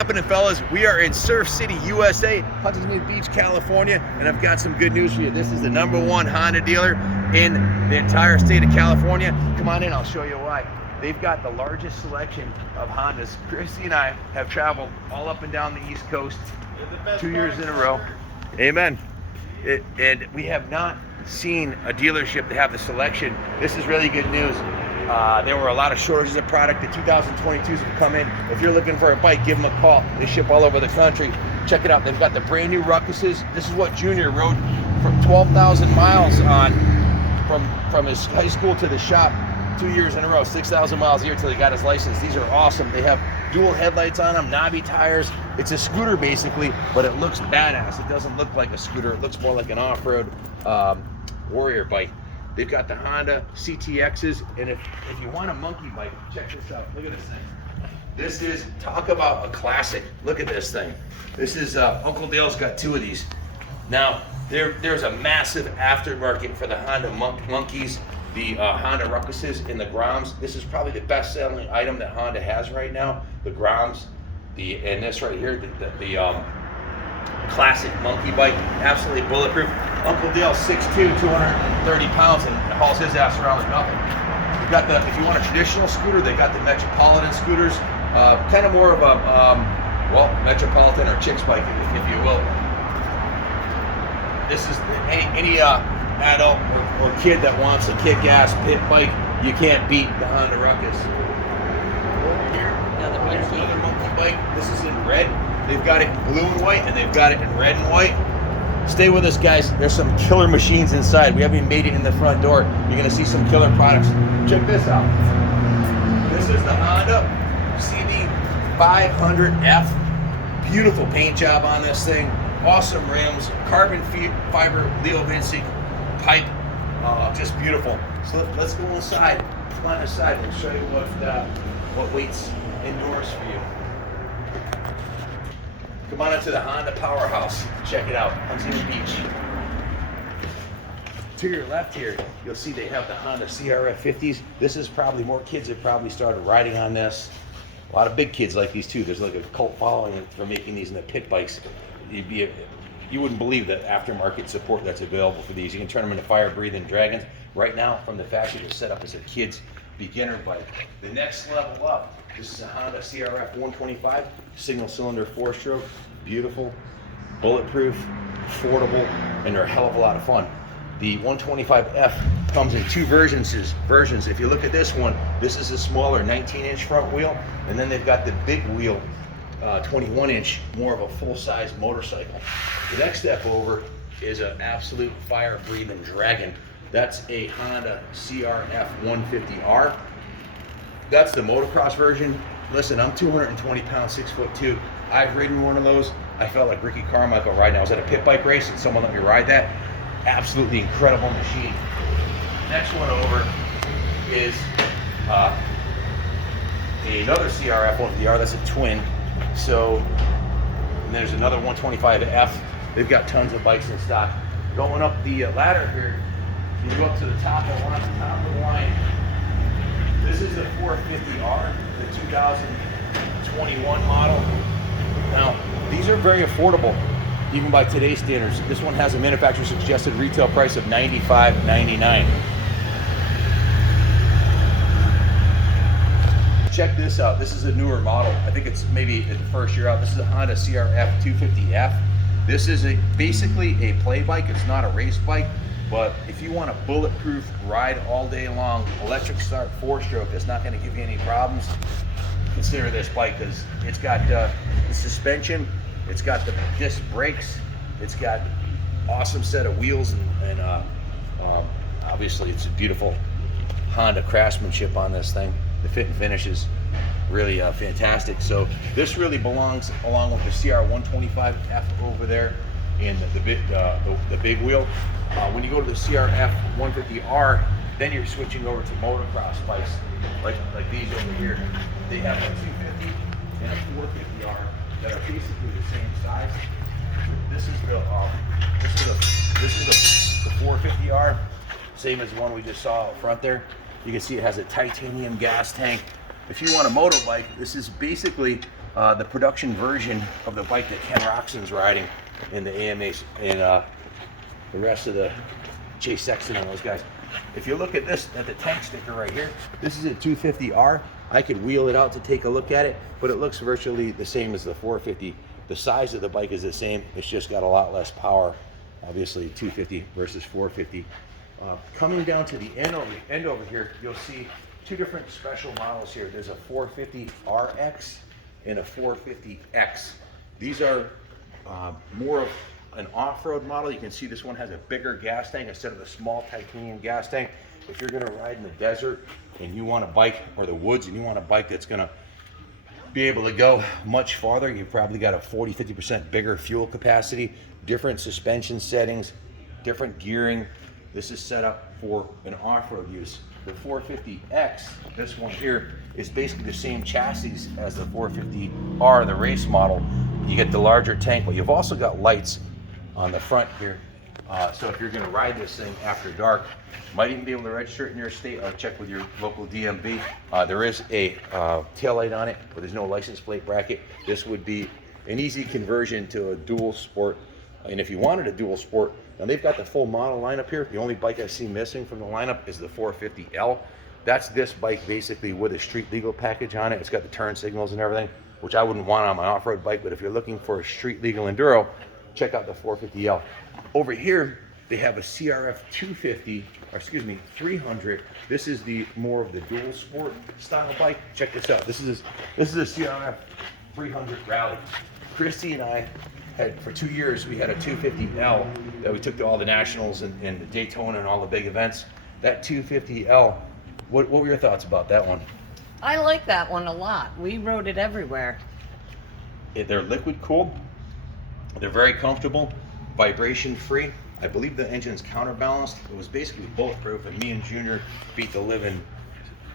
Happening, fellas? We are in Surf City, USA, Huntington Beach, California, and I've got some good news for you. This is the #1 Honda dealer in the entire state of California. Come on in, I'll show you why. They've got the largest selection of Hondas. Chrissy and I have traveled all up and down the East Coast 2 years in a row. Amen. And we have not seen a dealership that have the selection. This is really good news. There were a lot of shortages of product. The 2022s have come in. If you're looking for a bike, give them a call. They ship all over the country. Check it out. They've got the brand new Ruckuses. This is what Junior rode from 12,000 miles on from his high school to the shop 2 years in a row, 6,000 miles a year until he got his license. These are awesome. They have dual headlights on them, knobby tires. It's a scooter basically, but it looks badass. It doesn't look like a scooter. It looks more like an off-road warrior bike. They've got the Honda CTXs, and if you want a monkey bike, check this out. Look at this thing. This is, talk about a classic. Look at this thing. This is, Uncle Dale's got 2 of these. Now, there's a massive aftermarket for the Honda monkeys, the Honda Ruckuses, and the Groms. This is probably the best-selling item that Honda has right now. The Groms, and this right here, the classic monkey bike, absolutely bulletproof. Uncle Dale, 6'2", 230 pounds, and hauls his ass around with nothing. You've got if you want a traditional scooter, they got the Metropolitan scooters, kind of more of a, well, Metropolitan or chick's bike, if you will. This is any adult or kid that wants a kick-ass pit bike, you can't beat the Honda Ruckus. Here, here's another monkey bike. This is in red. They've got it in blue and white, and they've got it in red and white. Stay with us, guys. There's some killer machines inside. We haven't even made it in the front door. You're gonna see some killer products. Check this out. This is the Honda CB500F. Beautiful paint job on this thing. Awesome rims, carbon fiber Leo Vinci pipe. Just beautiful. So let's go inside. Come on inside and show you what waits indoors for you. Come on into the Honda Powerhouse. Check it out, Huntington Beach. To your left here, you'll see they have the Honda CRF 50s. This is probably, more kids have probably started riding on this. A lot of big kids like these too. There's like a cult following for making these into pit bikes. You wouldn't believe the aftermarket support that's available for these. You can turn them into fire-breathing dragons. Right now, from the factory, they're set up as a kid's beginner bike. The next level up, this is a Honda CRF 125, single-cylinder 4-stroke, beautiful, bulletproof, affordable, and they're a hell of a lot of fun. The 125F comes in 2 versions. If you look at this one, this is a smaller 19-inch front wheel, and then they've got the big wheel, 21-inch, more of a full-size motorcycle. The next step over is an absolute fire-breathing dragon. That's a Honda CRF 150R. That's the motocross version. Listen, I'm 220 pounds, 6'2". I've ridden one of those. I felt like Ricky Carmichael riding. I was at a pit bike race and someone let me ride that. Absolutely incredible machine. Next one over is another CRF 150R. That's a twin. So, and there's another 125F. They've got tons of bikes in stock. Going up the ladder here, you go up to the top of the line. This is the 450R, the 2021 model. Now, these are very affordable, even by today's standards. This one has a manufacturer suggested retail price of $95.99. Check this out. This is a newer model. I think it's maybe the first year out. This is a Honda CRF 250F. This is basically a play bike. It's not a race bike, but if you want a bulletproof ride all day long, electric start 4-stroke that's not going to give you any problems, consider this bike, because it's got the suspension, it's got the disc brakes, it's got awesome set of wheels, and obviously it's a beautiful Honda craftsmanship on this thing. The fit and finish is really fantastic. So this really belongs along with the CR 125F over there and the big wheel. When you go to the CRF 150R, then you're switching over to motocross bikes like these over here. They have a 250 and a 450R that are basically the same size. This is the 450R, same as the one we just saw up front there. You can see it has a titanium gas tank. If you want a motorbike, this is basically the production version of the bike that Ken Roxon's riding in the AMAs and the rest of the Chase Sexton and those guys. If you look at this, at the tank sticker right here, this is a 250R. I could wheel it out to take a look at it, but it looks virtually the same as the 450. The size of the bike is the same. It's just got a lot less power. Obviously 250 versus 450. Coming down to the end over here, you'll see two different special models here. There's a 450RX and a 450X. These are more of an off-road model. You can see this one has a bigger gas tank instead of the small titanium gas tank. If you're gonna ride in the desert and you want a bike, or the woods, and you want a bike that's gonna be able to go much farther, you've probably got a 40-50% bigger fuel capacity, different suspension settings, different gearing. This is set up for an off-road use. The 450X, this one here, is basically the same chassis as the 450R, the race model. You get the larger tank, but you've also got lights on the front here. So if you're gonna ride this thing after dark, might even be able to register it in your state or check with your local DMV. There is a taillight on it, but there's no license plate bracket. This would be an easy conversion to a dual sport. And if you wanted a dual sport, now they've got the full model lineup here. The only bike I see missing from the lineup is the 450L. That's this bike basically with a street legal package on it. It's got the turn signals and everything, which I wouldn't want on my off-road bike, but if you're looking for a street legal enduro, check out the 450L. Over here, they have a CRF 250, or excuse me, 300. This is the more of the dual sport style bike. Check this out. This is a CRF 300 Rally. Christy and I had, for 2 years, we had a 250L that we took to all the nationals and the Daytona and all the big events. That 250L, what were your thoughts about that one? I like that one a lot. We rode it everywhere. They're liquid cooled. They're very comfortable, vibration free. I believe the engine's counterbalanced. It was basically bulletproof, and me and Junior beat the living.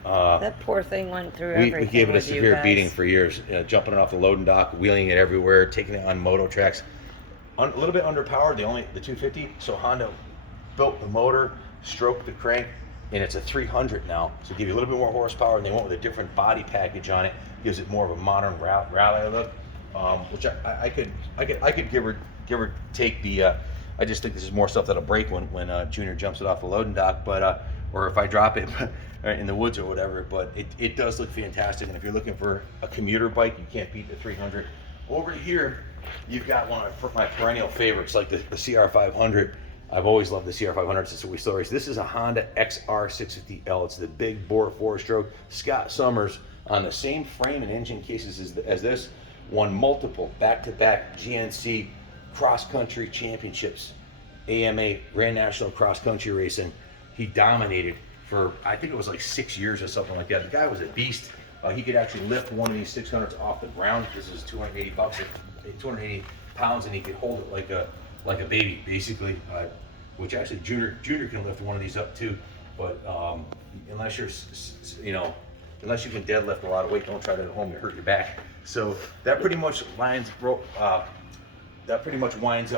That poor thing went through everything. We gave it a with you severe guys. beating for years, jumping it off the loading dock, wheeling it everywhere, taking it on moto tracks. A little bit underpowered, the 250. So Honda built the motor, stroked the crank, and it's a 300 now. So give you a little bit more horsepower, and they went with a different body package on it. Gives it more of a modern rally look, which I could give or take the. I just think this is more stuff that'll break when Junior jumps it off the loading dock, but or if I drop it in the woods or whatever. But it does look fantastic, and if you're looking for a commuter bike, you can't beat the 300. Over here, you've got one of my perennial favorites, like the CR500. I've always loved the CR500 since we still race. This is a Honda XR650L. It's the big bore 4-stroke. Scott Summers, on the same frame and engine cases as this, won multiple back-to-back GNC cross-country championships, AMA, Grand National Cross Country Racing. He dominated for, I think it was like 6 years or something like that. The guy was a beast. He could actually lift one of these 600s off the ground. This is 280 bucks, 280 pounds, and he could hold it like a baby, basically. Which actually Junior can lift one of these up too. But unless you're, unless you can deadlift a lot of weight, don't try that at home. You hurt your back. So that pretty much winds up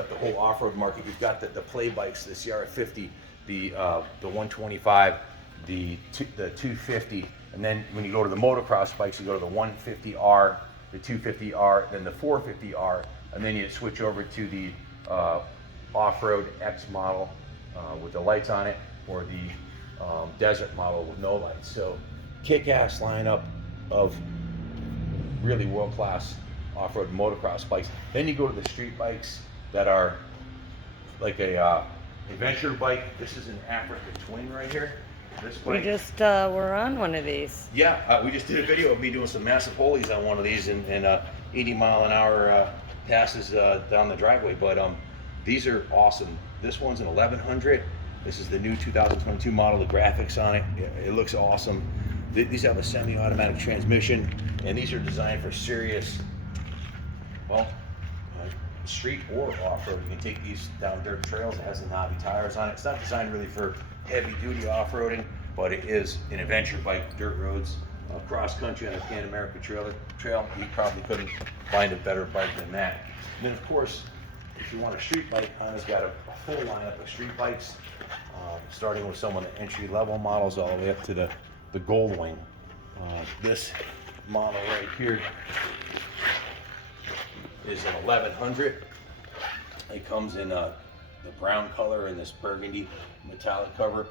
the whole off-road market. You've got the play bikes, the CR50, the 125, the 250, and then when you go to the motocross bikes, you go to the 150R, the 250R, then the 450R, and then you switch over to the off-road X model with the lights on it, or the desert model with no lights. So kick-ass lineup of really world-class off-road motocross bikes. Then you go to the street bikes that are like a adventure bike. This is an Africa Twin right here. This bike. We just were on one of these. Yeah, we just did a video of me doing some massive holies on one of these and 80-mile-an-hour passes down the driveway. But these are awesome. This one's an 1100. This is the new 2022 model. The graphics on it, it looks awesome. These have a semi-automatic transmission, and these are designed for serious, well, street or off-road. You can take these down dirt trails. It has the knobby tires on it. It's not designed really for heavy-duty off-roading, but it is an adventure bike, dirt roads, cross-country on a Pan America trail. You probably couldn't find a better bike than that. And then, of course, if you want a street bike, Honda's got a full lineup of street bikes, starting with some of the entry-level models all the way up to the Goldwing. This model right here is an 1100. It comes in the brown color and this burgundy metallic color.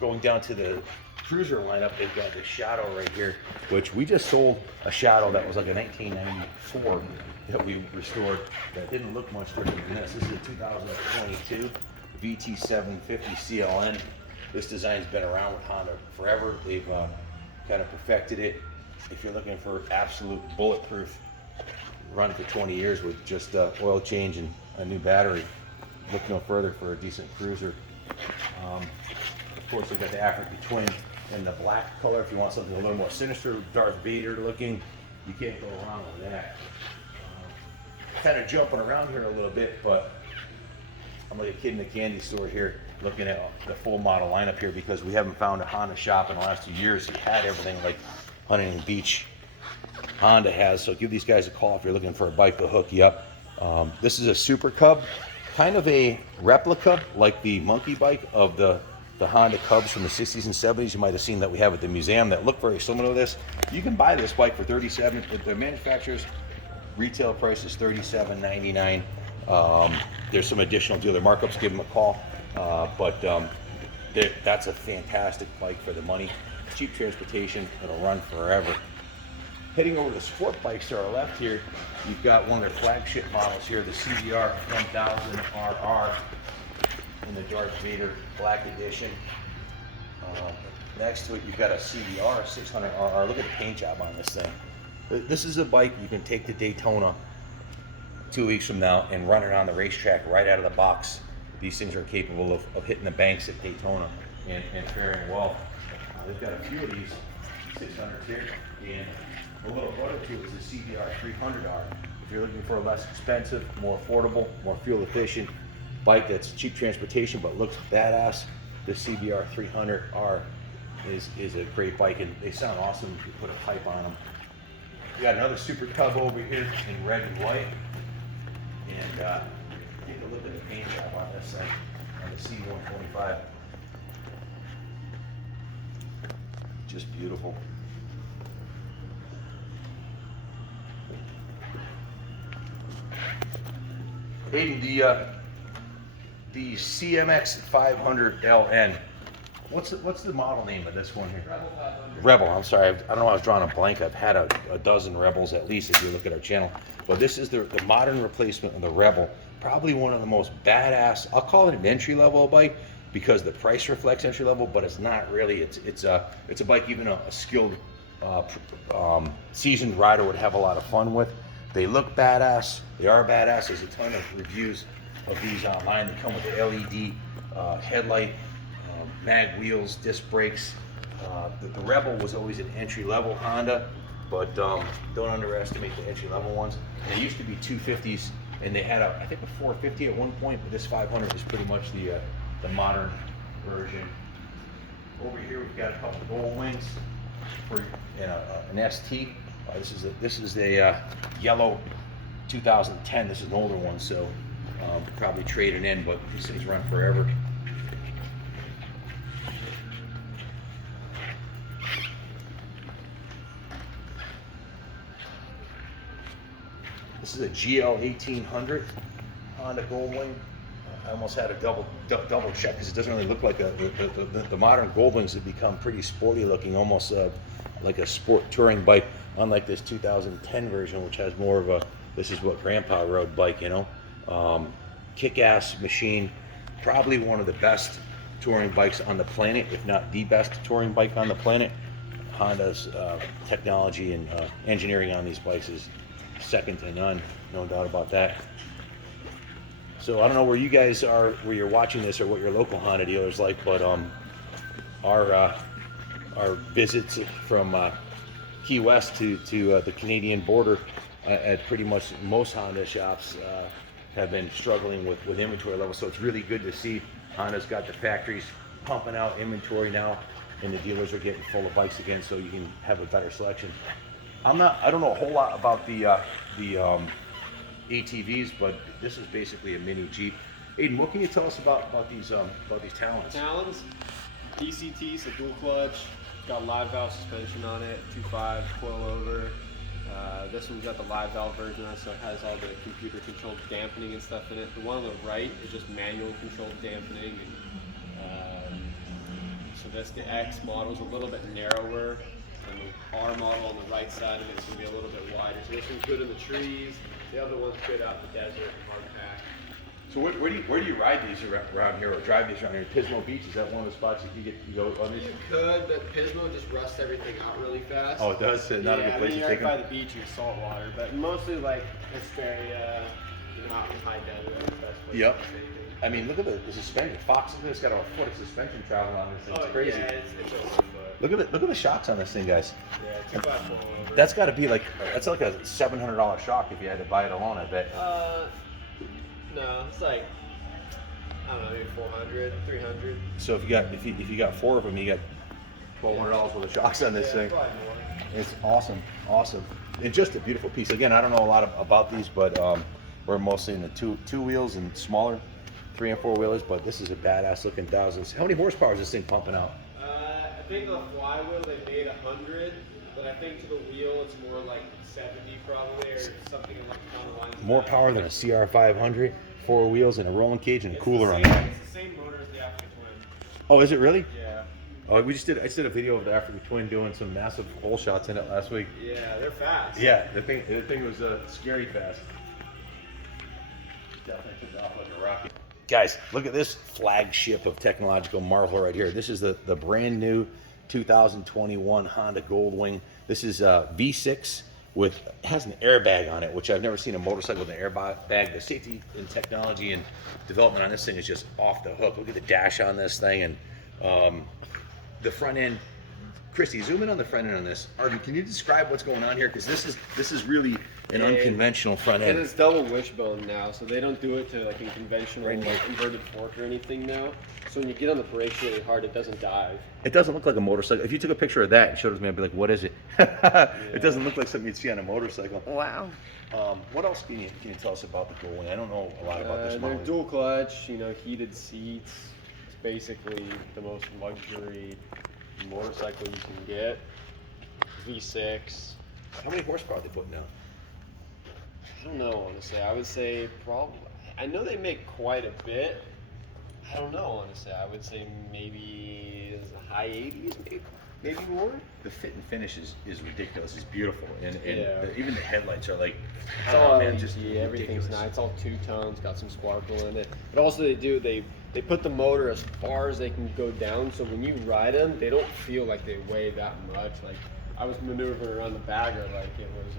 Going down to the cruiser lineup, they've got this Shadow right here, which we just sold a Shadow that was like a 1994 that we restored that didn't look much different than this. This is a 2022 VT750 CLN. This design's been around with Honda forever. They've kind of perfected it. If you're looking for absolute bulletproof run for 20 years with just oil change and a new battery, look no further for a decent cruiser. Of course, we've got the African Twin in the black color. If you want something a little more sinister, Darth Vader looking, you can't go wrong with that. Kind of jumping around here a little bit, but I'm like a kid in a candy store here looking at the full model lineup here because we haven't found a Honda shop in the last 2 years that had everything like Huntington Beach Honda has. So give these guys a call if you're looking for a bike to hook you up. This is a Super Cub, kind of a replica like the monkey bike of the Honda Cubs from the 60s and 70s. You might have seen that we have at the museum that look very similar to this. You can buy this bike for $37. The manufacturer's retail price is $37.99. There's some additional dealer markups. Give them a call. That's a fantastic bike for the money. Cheap transportation. It'll run forever. Heading over to the sport bikes to our left here, you've got one of their flagship models here, the CBR 1000RR in the Darth Vader Black Edition. Next to it, you've got a CBR 600RR. Look at the paint job on this thing. This is a bike you can take to Daytona 2 weeks from now and run it on the racetrack right out of the box. These things are capable of hitting the banks at Daytona and faring well. They've got a few of these 600s here, and a little brother to it is the CBR 300R. If you're looking for a less expensive, more affordable, more fuel efficient bike that's cheap transportation but looks badass, the CBR 300R is a great bike, and they sound awesome if you put a pipe on them. We got another Super Cub over here in red and white, and take a look at the paint job on this thing, on the C125. Just beautiful. Hayden, the CMX 500 LN. What's the model name of this one here? Rebel. I'm sorry. I don't know. I was drawing a blank. I've had a dozen Rebels at least if you look at our channel. But this is the modern replacement of the Rebel. Probably one of the most badass. I'll call it an entry level bike because the price reflects entry level, but it's not really. It's a bike even a skilled, seasoned rider would have a lot of fun with. They look badass. They are badass. There's a ton of reviews of these online. They come with the LED headlight, mag wheels, disc brakes. The Rebel was always an entry-level Honda, but don't underestimate the entry-level ones. They used to be 250s, and they had I think a 450 at one point, but this 500 is pretty much the modern version. Over here we've got a couple of gold wings for an ST. This is a yellow 2010. This is an older one, so probably trade it in, but these things run forever. This is a GL 1800 Honda Goldwing. I almost had a double check because it doesn't really look like the modern Goldwings have become pretty sporty looking, almost like a sport touring bike, unlike this 2010 version, which has more of a, this is what Grandpa rode bike, you know. Kick-ass machine, probably one of the best touring bikes on the planet, if not the best touring bike on the planet. Honda's technology and engineering on these bikes is second to none, no doubt about that. So I don't know where you guys are, where you're watching this, or what your local Honda dealer is like, but our visits from Key West to the Canadian border at pretty much most Honda shops have been struggling with inventory levels. So it's really good to see Honda's got the factories pumping out inventory now, and the dealers are getting full of bikes again, so you can have a better selection. I don't know a whole lot about the ATVs, but this is basically a mini Jeep. Aiden, what can you tell us about these Talons? Talons, DCT, so dual clutch, got live valve suspension on it, 2.5 coil over, This one's got the live valve version on it, so it has all the computer-controlled dampening and stuff in it. The one on the right is just manual controlled dampening. And, so that's the X model is a little bit narrower, and the R model on the right side of it is going to be a little bit wider. So this one's good in the trees. The other one's good out in the desert and hard pack. So where do you ride these around here or drive these around here? Pismo Beach, is that one of the spots you go on these? You could, but Pismo just rusts everything out really fast. Oh, it does? So not a good place to you're take right them? by the beach and the salt water, but mostly like Hysteria, out in high desert. That's the best place Yep. to take it. I mean, look at the suspension. Fox, look at this, got a foot of suspension traveling on this thing. It's crazy. Yeah, it's over a foot. Look at the shocks on this thing, guys. Yeah, 2.5 over. That's got to be that's like a $700 shock if you had to buy it alone, I bet. No, it's like, I don't know, maybe 400, 300. So if you got 4 of them, you got $1,200 worth of shocks on this thing. Probably more. It's awesome, awesome, and just a beautiful piece. Again, I don't know a lot about these, but we're mostly in the two wheels and smaller 3 and 4 wheelers. But this is a badass looking thousands. How many horsepower is this thing pumping out? I think the flywheel they made 100, but I think to the wheel it's more like 70 probably, or something along the lines. More power than a CR500, 4 wheels and a rolling cage and a cooler on it. that. It's the same motor as the African Twin. Oh, is it really? Yeah. Oh, I just did a video of the African Twin doing some massive hole shots in it last week. Yeah, they're fast. Yeah, the thing was scary fast. Definitely took off like a rocket. Guys, look at this flagship of technological marvel right here. This is the brand new 2021 Honda Goldwing. This is V6 has an airbag on it, which I've never seen a motorcycle with an airbag. The safety and technology and development on this thing is just off the hook. Look at the dash on this thing and the front end. Christy, zoom in on the front end on this. Arden, can you describe what's going on here? Because this is really an unconventional front end. And it's double wishbone now, so they don't do it to like a conventional like inverted fork or anything now. So when you get on the brakes really hard, it doesn't dive. It doesn't look like a motorcycle. If you took a picture of that and showed it to me, I'd be like, what is it? It doesn't look like something you'd see on a motorcycle. Wow. What else can you tell us about the Goldwing? I don't know a lot about this They're model. dual clutch, heated seats. It's basically the most luxury motorcycle you can get. V6. How many horsepower are they putting out? I don't know, honestly. I would say probably. I know they make quite a bit. I don't know, honestly. I would say maybe high 80s, maybe more. The fit and finish is ridiculous. It's beautiful, and Yeah. even the headlights are like, It's all man, LED, just everything's ridiculous. nice. It's all 2 tones, got some sparkle in it. But also they put the motor as far as they can go down, so when you ride them, they don't feel like they weigh that much. Like I was maneuvering around the bagger like it was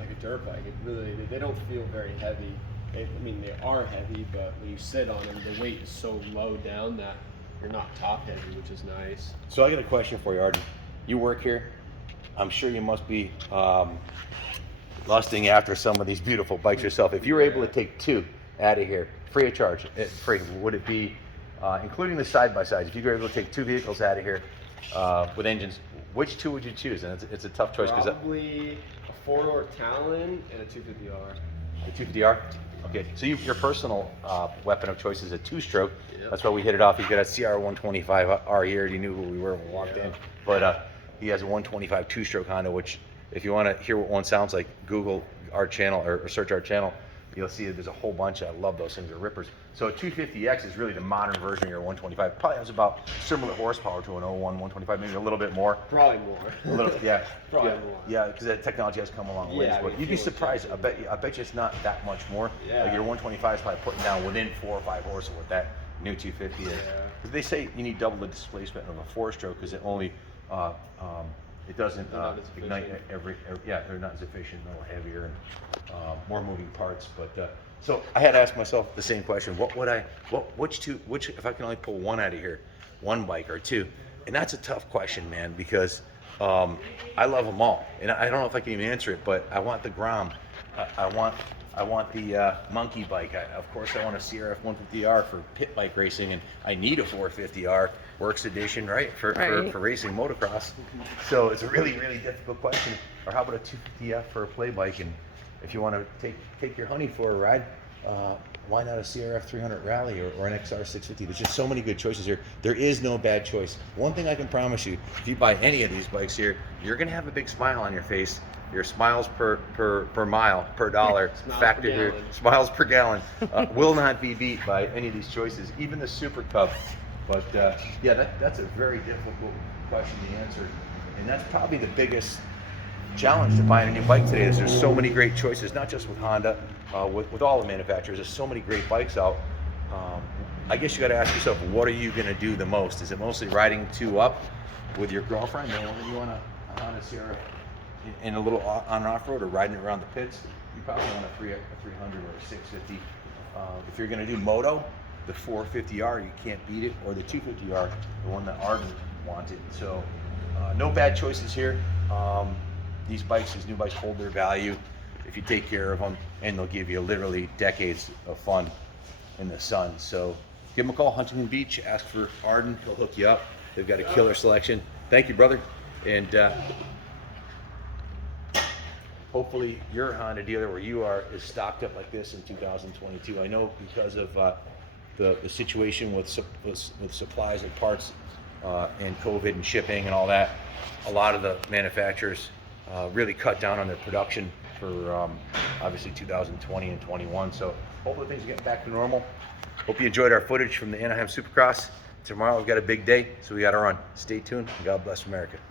like a dirt bike. It really, they don't feel very heavy. I mean, they are heavy, but when you sit on them, the weight is so low down that you're not top heavy, which is nice. So I got a question for you, Arden. You work here. I'm sure you must be lusting after some of these beautiful bikes yourself. If you were able to take 2 out of here, free of charge, free, would it be, including the side-by-sides, if you were able to take 2 vehicles out of here with engines, which 2 would you choose? And it's a tough choice. Probably a 4-door Talon and a 250R. The 250R? Okay, so your personal weapon of choice is a 2-stroke. Yep. That's why we hit it off. He's got a CR125R here. He knew who we were when we walked in. But he has a 125 2-stroke Honda, which if you want to hear what one sounds like, Google our channel or search our channel. You'll see that there's a whole bunch. I love those things. They're rippers. So a 250X is really the modern version of your 125. Probably has about similar horsepower to an 01 125, maybe a little bit more. Probably more. A little, yeah. Probably yeah, more. Yeah, because that technology has come a long ways. Yeah, I But mean, you'd be fuel surprised. I efficiency. bet you it's not that much more. Yeah. Like your 125 is probably putting down within 4 or 5 horses with that new 250 is. Yeah. Because they say you need double the displacement of a 4-stroke because it only it doesn't They're not as ignite efficient. yeah, they're not as efficient, a little heavier, and more moving parts. But so I had to ask myself the same question: which if I can only pull one out of here, one bike or 2, and that's a tough question, man, because I love them all, and I don't know if I can even answer it, but I want the Grom, I want the monkey bike. Of course, I want a CRF 150R for pit bike racing, and I need a 450R Works Edition, right, for racing motocross. So it's a really, really difficult question. Or how about a 250F for a play bike? And if you want to take your honey for a ride, why not a CRF 300 Rally or an XR 650? There's just so many good choices here. There is no bad choice. One thing I can promise you, if you buy any of these bikes here, you're going to have a big smile on your face your smiles per mile, per dollar Smiles factor per here, gallon. smiles per gallon, will not be beat by any of these choices, even the Super Cub. But yeah, that's a very difficult question to answer. And that's probably the biggest challenge to buying a new bike today is there's so many great choices, not just with Honda, with all the manufacturers. There's so many great bikes out. I guess you got to ask yourself, what are you going to do the most? Is it mostly riding two up with your girlfriend, and you want a Honda Sierra in a little on and off road, or riding it around the pits? You probably want a 300 or a 650. If you're going to do moto, the 450R, you can't beat it, or the 250R, the one that Arden wanted. So no bad choices here. These new bikes hold their value if you take care of them, and they'll give you literally decades of fun in the sun. So give them a call, Huntington Beach, ask for Arden, he'll hook you up. They've got a killer selection. Thank you, brother. And hopefully your Honda dealer where you are is stocked up like this in 2022. I know because of the situation with supplies and parts and COVID and shipping and all that, a lot of the manufacturers really cut down on their production for obviously 2020 and 21. So hopefully things are getting back to normal. Hope you enjoyed our footage from the Anaheim Supercross. Tomorrow we've got a big day, so we got to run. Stay tuned. God bless America.